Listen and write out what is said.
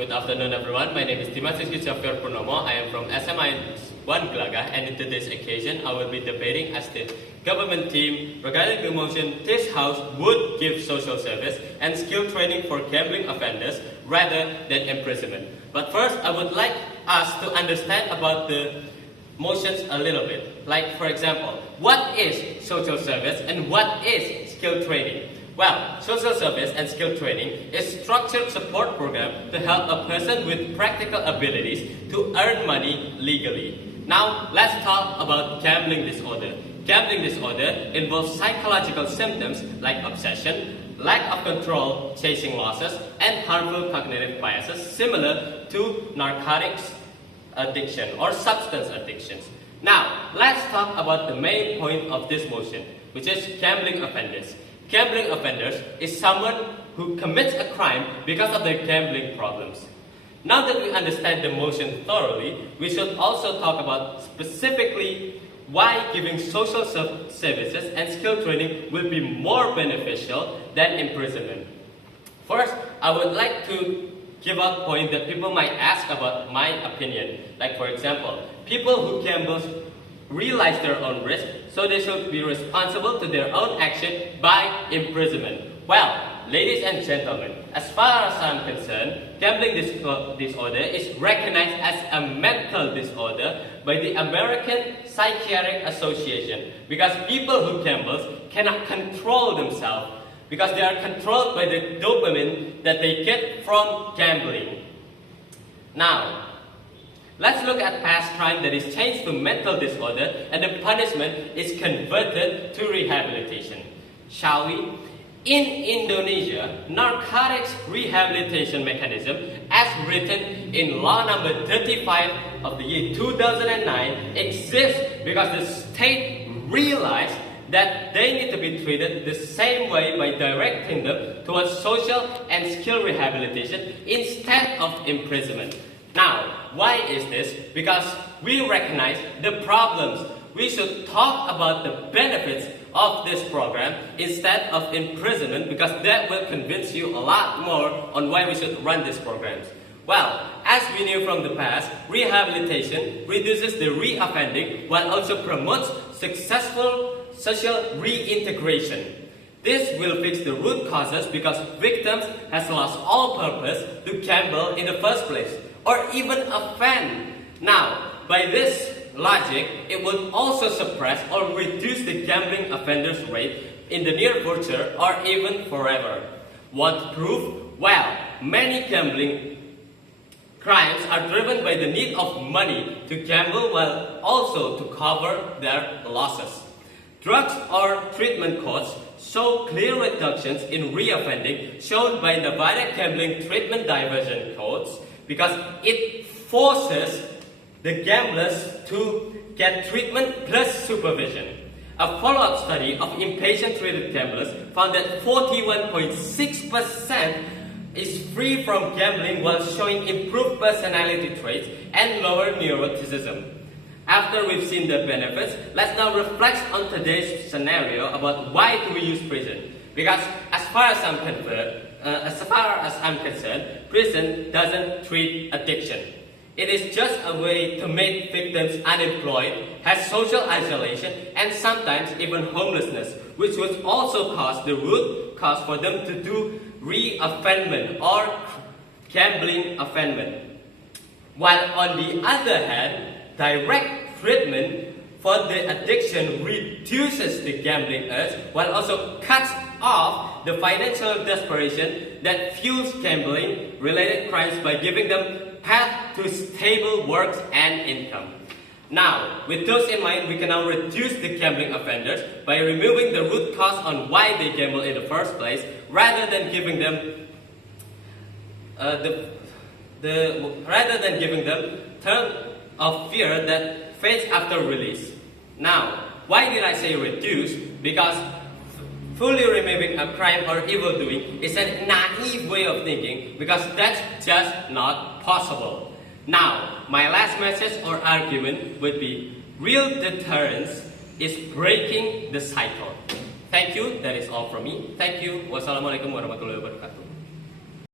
Good afternoon, everyone. My name is Dimas Rizky Syafir Purnomo. I am from SMI 1 Gelagah, and in today's occasion, I will be debating as the government team regarding the motion this House would give social service and skill training for gambling offenders rather than imprisonment. But first, I would like us to understand about the motions a little bit. Like, for example, what is social service and what is skill training? Well, social service and skill training is structured support program to help a person with practical abilities to earn money legally. Now, let's talk about gambling disorder. Gambling disorder involves psychological symptoms like obsession, lack of control, chasing losses, and harmful cognitive biases similar to narcotics addiction or substance addictions. Now, let's talk about the main point of this motion, which is gambling offenders. Gambling offenders is someone who commits a crime because of their gambling problems. Now that we understand the motion thoroughly, we should also talk about specifically why giving social services and skill training will be more beneficial than imprisonment. First, I would like to give a point that people might ask about my opinion. Like, for example, people who gamble realize their own risk, so they should be responsible to their own action by imprisonment. Well, ladies and gentlemen, as far as I'm concerned, gambling disorder is recognized as a mental disorder by the American Psychiatric Association because people who gamble cannot control themselves because they are controlled by the dopamine that they get from gambling. Now, let's look at past crime that is changed to mental disorder and the punishment is converted to rehabilitation. Shall we? In Indonesia, narcotics rehabilitation mechanism as written in law number 35 of the year 2009 exists because the state realized that they need to be treated the same way by directing them towards social and skill rehabilitation instead of imprisonment. Now, why is this? Because we recognize the problems. We should talk about the benefits of this program instead of imprisonment because that will convince you a lot more on why we should run these programs. Well, as we knew from the past, rehabilitation reduces the reoffending while also promotes successful social reintegration. This will fix the root causes because victims has lost all purpose to gamble in the first place or even offend. Now, by this logic, it will also suppress or reduce the gambling offenders rate in the near future or even forever. Want proof? Well, many gambling crimes are driven by the need of money to gamble while also to cover their losses. Drugs or treatment costs show clear reductions in reoffending shown by Nevada Gambling Treatment Diversion Codes because it forces the gamblers to get treatment plus supervision. A follow-up study of inpatient-treated gamblers found that 41.6% is free from gambling while showing improved personality traits and lower neuroticism. After we've seen the benefits, let's now reflect on today's scenario about why do we use prison. Because as far as I'm concerned, prison doesn't treat addiction. It is just a way to make victims unemployed, has social isolation, and sometimes even homelessness, which would also cause the root cause for them to do reoffendment or gambling offendment. While on the other hand, direct treatment for the addiction reduces the gambling urge while also cuts off the financial desperation that fuels gambling-related crimes by giving them path to stable work and income. Now, with those in mind, we can now reduce the gambling offenders by removing the root cause on why they gamble in the first place, rather than giving them term of fear that fades after release. Now, why did I say reduce? Because fully removing a crime or evil doing is a naive way of thinking because that's just not possible. Now, my last message or argument would be real deterrence is breaking the cycle. Thank you. That is all from me. Thank you. Wassalamualaikum warahmatullahi wabarakatuh.